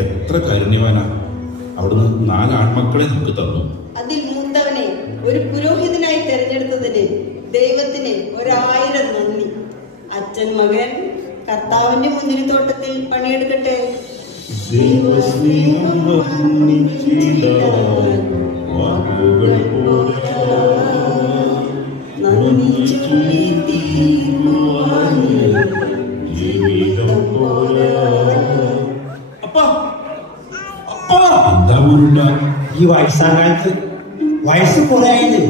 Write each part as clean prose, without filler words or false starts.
എത്ര കാരുണ്യവാനാ. അവിടുന്ന് 4 ആൺമക്കളെ നമുക്ക് തന്നു. അതിൽ മൂത്തവനെ ഒരു പുരോഹിതനായി തെരഞ്ഞെടുത്തതിന് ദൈവത്തിന് 1000 നന്ദി. അച്ഛൻ മകൻ കർത്താവിന്റെ മുന്തിരിത്തോട്ടത്തിൽ പണിയെടുക്കട്ടെ. ഈ വയസ്സാകാലത്ത് വയസ്സ് കുറയായത്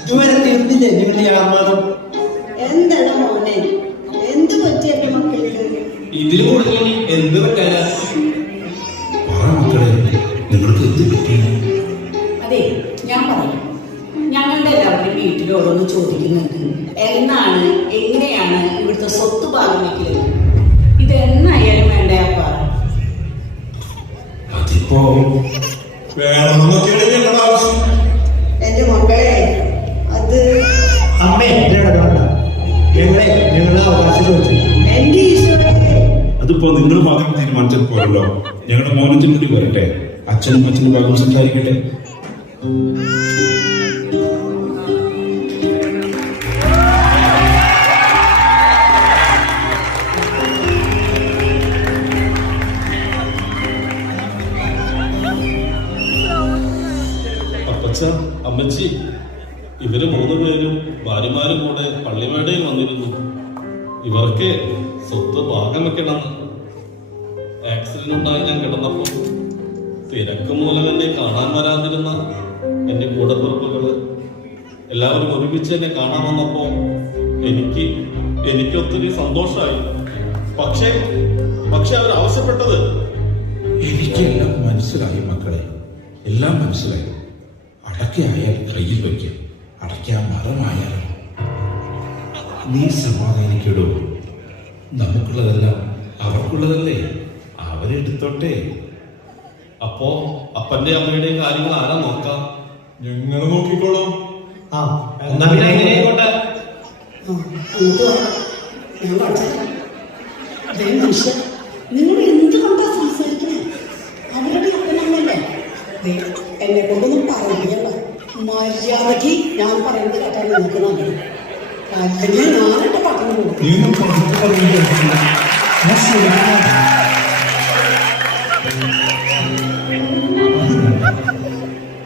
ഇതുവരെ തീർന്നില്ലേ നിങ്ങളുടെ ആർമാദം? എന്താണ് മോനെ, എന്ത് പറ്റി എന്റെ മക്കളില്? ഇതിൽ കൂടുതൽ എന്ത് പറ്റാനാ? മക്കളെ, നിങ്ങൾക്ക് എന്ത് പറ്റി? അതെ, ഞാൻ പറയാം. ഞങ്ങളുടെ എല്ലാവരുടെയും വീട്ടിൽ ഓരോന്ന് ചോദിക്കുന്നുണ്ട്. എന്നാണ്, എങ്ങനെയാണ് ഇവിടുത്തെ സ്വത്ത് ഭാഗം വയ്ക്കല്? ഇത് എന്നായാലും വേണ്ടേ അപ്പ? അതിപ്പോ എന്റെ മക്കളെ, അത് അമ്മേ ഞങ്ങളുടെ അവകാശം ചോദിച്ചു. എന്റെ ഈശോയെ, അതിപ്പോ നിങ്ങൾ മാത്രം തീരുമാനിച്ചാൽ പോരല്ലോ. ഞങ്ങളുടെ മോനത്തിന് കൂടി വരട്ടെ. അച്ഛനും ഭാഗം സംസാരിക്കട്ടെ. അമ്മച്ചി, ഇവര് 3 പേരും ഭാര്യമാരും കൂടെ പള്ളിമേടയിൽ വന്നിരുന്നു. ഇവർക്ക് സ്വത്ത് ഭാഗം വെക്കണമെന്ന്. ആക്സിഡന്റ് ഉണ്ടായി ഞാൻ കിടന്നപ്പോ തിരക്ക് മൂലം എന്നെ കാണാൻ വരാതിരുന്ന എന്റെ കൂടപ്പിറപ്പുകള് എല്ലാവരും ഒരുമിച്ച് എന്നെ കാണാൻ വന്നപ്പോ എനിക്ക് ഒത്തിരി സന്തോഷമായി. പക്ഷേ അവർ ആവശ്യപ്പെട്ടത്. എനിക്കെല്ലാം മനസ്സിലായി മക്കളെ, എല്ലാം മനസ്സിലായി. അടക്കയായാൽ കയ്യിൽ വയ്ക്കുക, അടയ്ക്കാൻ മറമായാലും. നീ സമാധാനിക്കടോ. നമുക്കുള്ളതെല്ലാം അവർക്കുള്ളതല്ലേ, അവരെടുത്തോട്ടെ. അപ്പോ അപ്പന്റെ അമ്മയുടെയും കാര്യങ്ങൾ ആരാ നോക്കാം? ഞങ്ങൾ നോക്കിക്കോളാം. നിങ്ങൾ എന്തുകൊണ്ടാ സംസാരിക്കണേ? അവരുടെ അപ്പനല്ലേ? എന്നെ കൊണ്ടൊന്നും പറയല്ല. മര്യാദക്ക് ഞാൻ പറയുന്നത് കേട്ടാൽ നിങ്ങൾക്ക് നല്ലത്. അല്ലെങ്കിൽ ഞാനെന്റെ പട്ടണം കൊടുക്കും.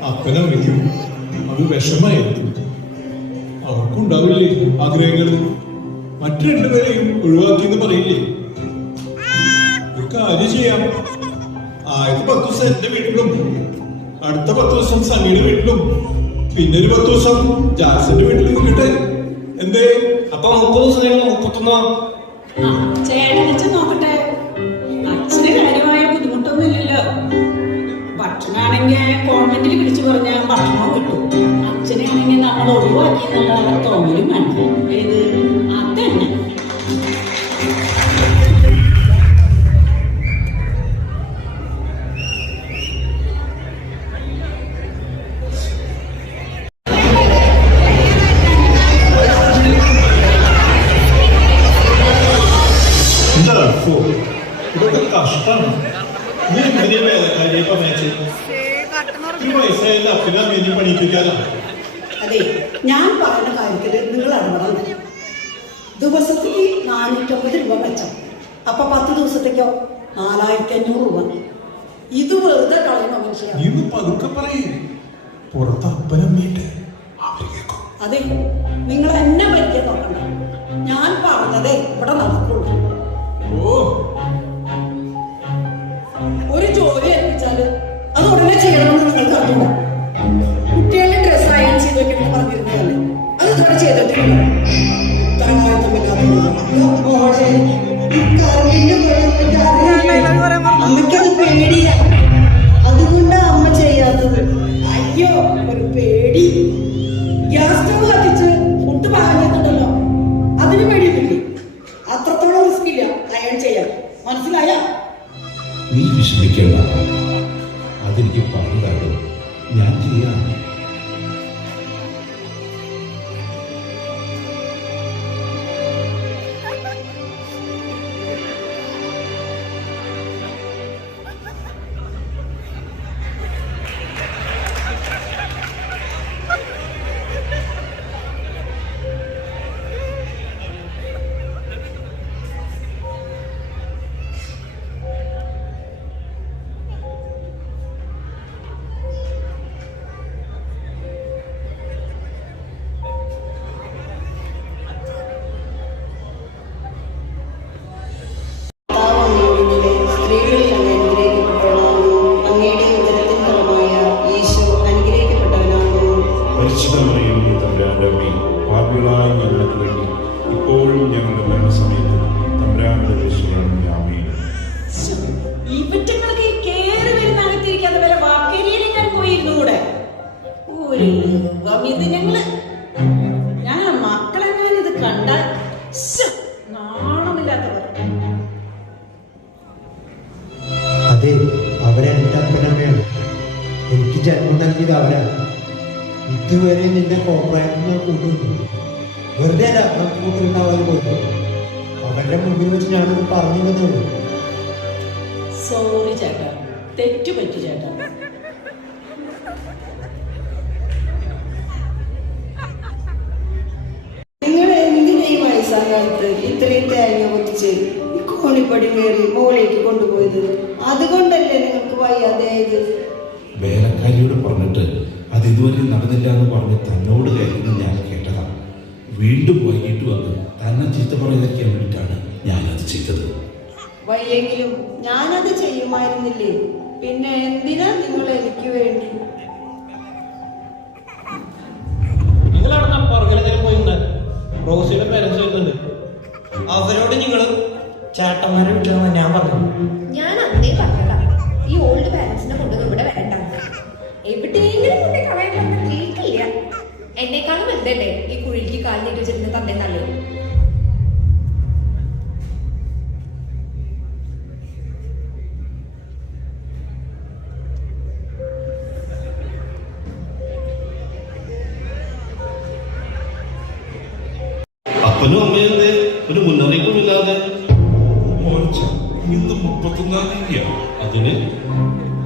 അപ്പനവനിക്കും അത് വിഷമായിരുന്നു. അവർക്കുണ്ടാവില്ലേ ആഗ്രഹങ്ങൾ? മറ്റു 2 പേരെയും ഒഴിവാക്കിയെന്ന് പറയില്ലേ? ഒരു കാര്യം ചെയ്യാം. ആദ്യത്തെ 10 ദിവസം എന്റെ വീട്ടിലും, അടുത്ത 10 ദിവസം സണ്ണിയുടെ വീട്ടിലും, പിന്നെ ഒരു 10 ദിവസം ജാസിന്റെ വീട്ടിലും നോക്കട്ടെ. എന്തേ? അപ്പൊ 30 ദിവസം 31 ചേട്ടനച്ഛൻ നോക്കട്ടെ. അച്ഛന് കാര്യമായ ബുദ്ധിമുട്ടൊന്നും ഇല്ലല്ലോ. ഭക്ഷണമാണെങ്കിൽ ഗവൺമെന്റിൽ വിളിച്ചു പറഞ്ഞാൽ ഭക്ഷണവും കിട്ടും. അച്ഛനാണെങ്കിൽ നമ്മൾ ഒഴിവാക്കി എന്നുള്ള തോന്നലും വേണ്ട. ഏത് അതന്നെ. ഇതൊക്കെ കഷ്ടമാണ്. നീ വലിയ വേലക്കാരിയെ പറഞ്ഞേച്ച് ഈ വയസ്സായാലും അപ്പനമ്മേനെ പണിയിപ്പിക്കാനാണ്. അതെ, ഞാൻ പറയുന്ന കാര്യത്തിൽ നിങ്ങൾ ഇടപെടണം. ദിവസത്തിൽ 450 രൂപ വെച്ചം. അപ്പൊ 10 ദിവസത്തേക്കോ 4500 രൂപ. ഇത് വെറുതെ കളയണ മനുഷ്യ. നീ ഒന്ന് പതുക്കെ പറയേ, പുറത്ത് അപ്പനമ്മേന്റെ. അതെ, നിങ്ങൾ എന്നെ ഭരിക്കാൻ നോക്കണ്ട. ഞാൻ പറഞ്ഞതേ ഇവിടെ നടക്കുള്ളൂ. ഒരു ജോലി ഏൽപ്പിച്ചാല് അത് ഉടനെ ചെയ്യണമെന്ന് നിങ്ങൾക്ക് അറിയില്ല. കുട്ടികളുടെ ഡ്രസ് അയൺ ചെയ്ത് വെക്കണമെന്ന് പറഞ്ഞിരുന്നതല്ലേ, അത് ഇതുവരെ ചെയ്തിട്ടില്ല. മനസ്സിലായ? നീ വിഷമിക്കണ്ട, അതെനിക്ക് പറഞ്ഞതാണോ, ഞാൻ ചെയ്യാം. സ്ത്രീകളിൽ അങ്ങ് അനുഗ്രഹിക്കപ്പെട്ടവനാകുന്നു. അങ്ങയുടെ ഉദരത്തിൻ ഫലമായ ഈശോ അനുഗ്രഹിക്കപ്പെട്ടവനാകുന്നു. പരിശുദ്ധ മറിയമേ, തമ്പുരാന്റെ അമ്മേ, പാപികളായ ഞങ്ങൾക്ക് വേണ്ടി ഇപ്പോഴും ഞങ്ങളുടെ മരണസമയത്ത് തമ്പുരാന്റെ രക്ഷയാണ്. ആമേൻ. ഇവറ്റങ്ങൾക്ക് ഈ കേറി വരുന്ന അകത്തിരിക്കാതെ വല്ല വാക്കേരിയിലും ഞാൻ പോയിരുന്നു കൂടെ. ഒരു ഇത് ഞങ്ങളെ മക്കളെങ്ങനെ ഇത് കണ്ടാൽ നാണമില്ലാത്തവർ. അതെ, അവരെന്റെ അപ്പനമ്മയാണ്. എനിക്ക് ജന്മം നൽകിയത് അവരാ. ഇതുവരെ നിന്റെ കോപ്രായങ്ങൾ കൊണ്ടുവന്നു. വെറുതെ കൂട്ടുണ്ടാവാൻ പോലും അവരുടെ മുമ്പിൽ വെച്ച് ഞാനത് പറഞ്ഞു തന്നുള്ളൂ. സോറി ചേട്ടാ, തെറ്റുപറ്റി ചേട്ടാ. നിങ്ങൾ എന്തിനാ ഈ വയസ്സാം കാലത്ത് ഇത്രയും തേങ്ങ പൊത്തിച്ച് ഈ കോണിപ്പടി കയറി മോളിലേക്ക് കൊണ്ടുപോയത്? അതുകൊണ്ടല്ലേ നിങ്ങൾക്ക് വയ്യാതെയായത്? വേലക്കാരിയോട് പറഞ്ഞിട്ട് അത് ഇതുവരെ നടന്നില്ല എന്ന് പറഞ്ഞ് തന്നോട് കയറുന്ന ഞാൻ കേട്ടതാണ്. വീണ്ടും വൈകിട്ട് വന്ന് തന്നെ ചീത്ത പറയാതിരിക്കാൻ വേണ്ടിയിട്ടാണ് ഞാനത് ചെയ്തത്. വയ്യെങ്കിലും ഞാനത് ചെയ്യുമായിരുന്നില്ലേ? പിന്നെ എന്തിനാ നിങ്ങൾ എനിക്ക് വേണ്ടി? നിങ്ങളവിടെ പുറകിലെന്തെങ്കിലും പോയി റോസിയുടെ പേരൻസ് വരുന്നുണ്ട്. അവരോട് നിങ്ങൾ ചേട്ടന്മാരെ വിട്ടതെന്ന് ഞാൻ പറഞ്ഞു. ഞാൻ അന്നേ പറഞ്ഞതാ, ഈ ഓൾഡ് പാരന്റ്സിനെ കൊണ്ടൊന്നും ഇവിടെ വരണ്ട. എവിടെയെങ്കിലും കൊണ്ട് കളയാൻ കേൾക്കില്ല. എന്നെക്കാളും എന്തല്ലേ ഈ കുഴിക്ക് കാലിട്ട് വെച്ചിരുന്ന തന്നെ നല്ലത്. അപ്പനും അമ്മയും ഒരു മുന്നറിയിപ്പും ഇല്ലാതെ ഇന്ന് 31-ാം തീയതിയാണ്. അതിന്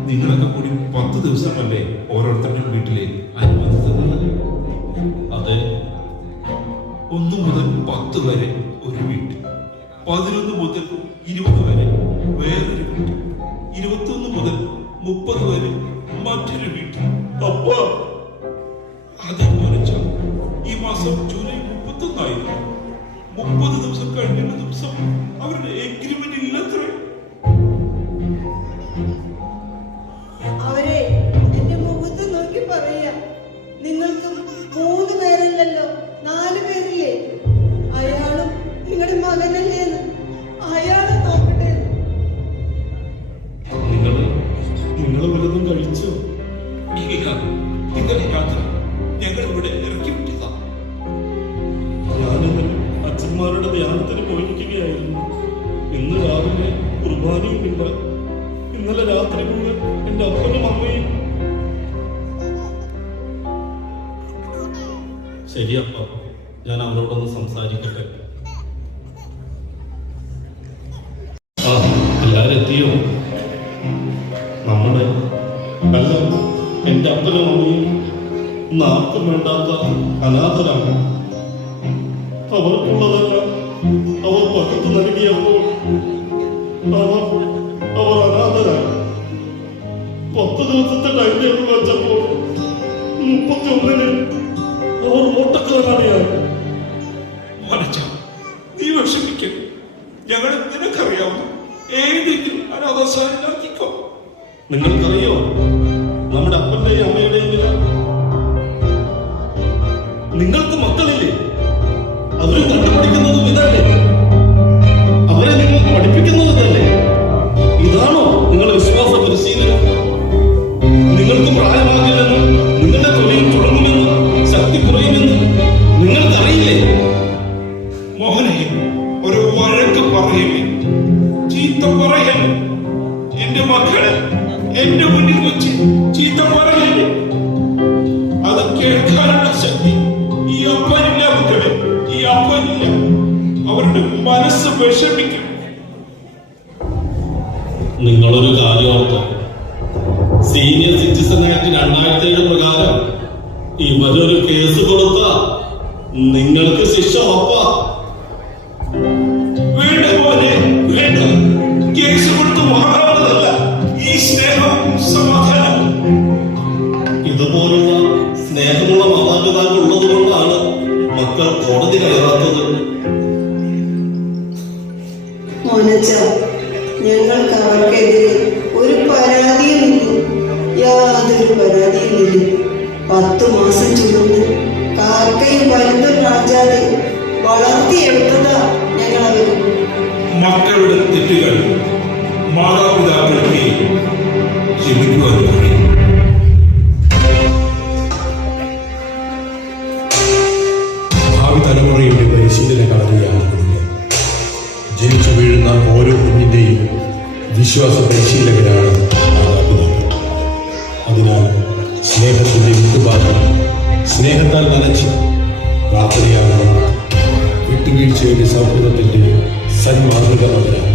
നിങ്ങളൊക്കെ കൂടി 10 ദിവസമല്ലേ ഓരോരുത്തരുടെയും വീട്ടിലെ അനുമതി തന്നത്? അതെ, 1 മുതൽ 10 വരെ ഒരു വീട്ടിൽ, 11 മുതൽ 20 വരെ വേറൊരു വീട്ടിൽ, 21 മുതൽ 30 വരെ മറ്റൊരു വീട്ടിൽ. അപ്പൊ അതെന്ന് ഈ മാസം ജൂലൈ 31 ആയിരുന്നു. 30 ദിവസം കഴിഞ്ഞ ദിവസം അവരുടെ എഗ്രിമെന്റ് ഇല്ലത്രേ. അവരെ എന്റെ മുഖത്ത് നോക്കി പറയാ, നിങ്ങൾക്ക് 3 പേരല്ലല്ലോ 4 പേരില്ലേ? അയാളും നിങ്ങളുടെ മകനല്ലേ എന്ന് അയാളെ നോക്കട്ടെ. നിങ്ങൾ വല്ലതും കഴിച്ചോ? ഇന്നലെ രാത്രി ഞങ്ങൾ ഇവിടെ ഇറക്കി വിട്ടതാ. ഞാനിന്നലെ അച്ഛന്മാരുടെ ധ്യാനത്തിന് പോയിരിക്കുകയായിരുന്നു. ഇന്ന് രാവിലെ കുർബാനയും ഇല്ല. ഇന്നലെ രാത്രി മുഴുവൻ എന്റെ അപ്പനും അമ്മയും. ശരിയപ്പ, ഞാൻ അവരോടൊന്ന് സംസാരിക്കട്ടെ. ആ, എല്ലാരും എത്തിയോ? നമ്മുടെ അല്ല, എന്റെ അപ്പനും അമ്മയും ഇന്ന് ആർക്കും വേണ്ടാത്ത അനാഥരാണ്. അവർക്കുള്ളതെല്ലാം അവർ പകുത്തു നൽകിയപ്പോൾ അവർ അനാഥരായി. 10 ദിവസത്തെ ടൈം ടേബിൾ വെച്ചപ്പോൾ 31-ന് അവർ ഓട്ടക്കാരാണിയായി. നീ വിഷമിക്കും. ഞങ്ങൾ നിനക്കറിയാവുന്ന ഏതെങ്കിലും അനാഥാശ്രമത്തിലാക്കിക്കോ. നിങ്ങൾക്കറിയോ നമ്മുടെ അപ്പന്റെയും അമ്മയുടെയും നില? നിങ്ങൾക്ക് മക്കളില്ലേ? അവര് കണ്ടുപിടിക്കുന്നതും ഇതല്ലേ? അവരെ നിങ്ങൾ പഠിപ്പിക്കുന്നത് ഇതല്ലേ? ഇതാണോ നിങ്ങളുടെ വിശ്വാസ പരിശീലനം? നിങ്ങൾക്ക് പ്രായമാകില്ലെന്നും നിങ്ങളുടെ തൊഴിൽ തുടങ്ങുമെന്നും ശക്തി കുറയുമെന്നും നിങ്ങൾക്കറിയില്ലേ? മോഹനെ ഒരു വഴക്ക് പറയില്ലേ? ചീത്ത പറയൽ. എന്റെ മക്കളെ എന്റെ മുന്നിൽ വെച്ച് ചീത്ത പറയൽ. അത് കേൾക്കാനുള്ള ശക്തി ഈ അപ്പനില്ല മക്കളെ, ഈ അപ്പനില്ല. അവരുടെ മനസ്സ് വിഷമിക്കും. നിങ്ങളൊരു കാര്യം ഓർത്തോ, സീനിയർ സിറ്റിസൺ ആക്ട് 2007 പ്രകാരം ഇവരൊരു കേസ് കൊടുത്ത നിങ്ങൾക്ക് ശിക്ഷ ഉറപ്പാ. വേണ്ട പോലെ വേണ്ട. കേസ് കൊടുത്ത് മാറാവുന്നതല്ല ഈ സ്നേഹവും സമാധാനവും. ഇതുപോലുള്ള സ്നേഹമുള്ള മാതാപിതാക്കൾ ഉള്ളത് കൊണ്ടാണ് മക്കൾ കോടതി കയറാത്തത്. മോനച്ച, ഞങ്ങൾക്ക് അവർക്കെതിരെ ഒരു പരാതിയുമില്ല, യാതൊരു പരാതിയുമില്ല. 10 മാസം ചുമന്ന് കാക്കയും പരുന്തും രാജാതെ വളർത്തിയെടുത്തതാ ഞങ്ങളവർ. മക്കളുടെ തെറ്റുകൾ മാതാപിതാക്കൾക്ക് ക്ഷമിക്കുവാൻ കഴിയും. ഭാവി തലമുറയുടെ പരിശീലന കളരിയാണ് കുടുംബം. ജനിച്ചു വീഴുന്ന ഓരോ കുഞ്ഞിന്റെയും വിശ്വാസ പരിശീലകരാണ് മാതാപിതാക്കൾ. അതിനാൽ സ്നേഹത്തിന്റെ വിട്ടുപാകം സ്നേഹത്താൽ നനച്ച് പ്രാർത്ഥനയാണ് വിട്ടുവീഴ്ചയുടെ സൗഹൃദത്തിന്റെ സന്മാതൃക പകരാൻ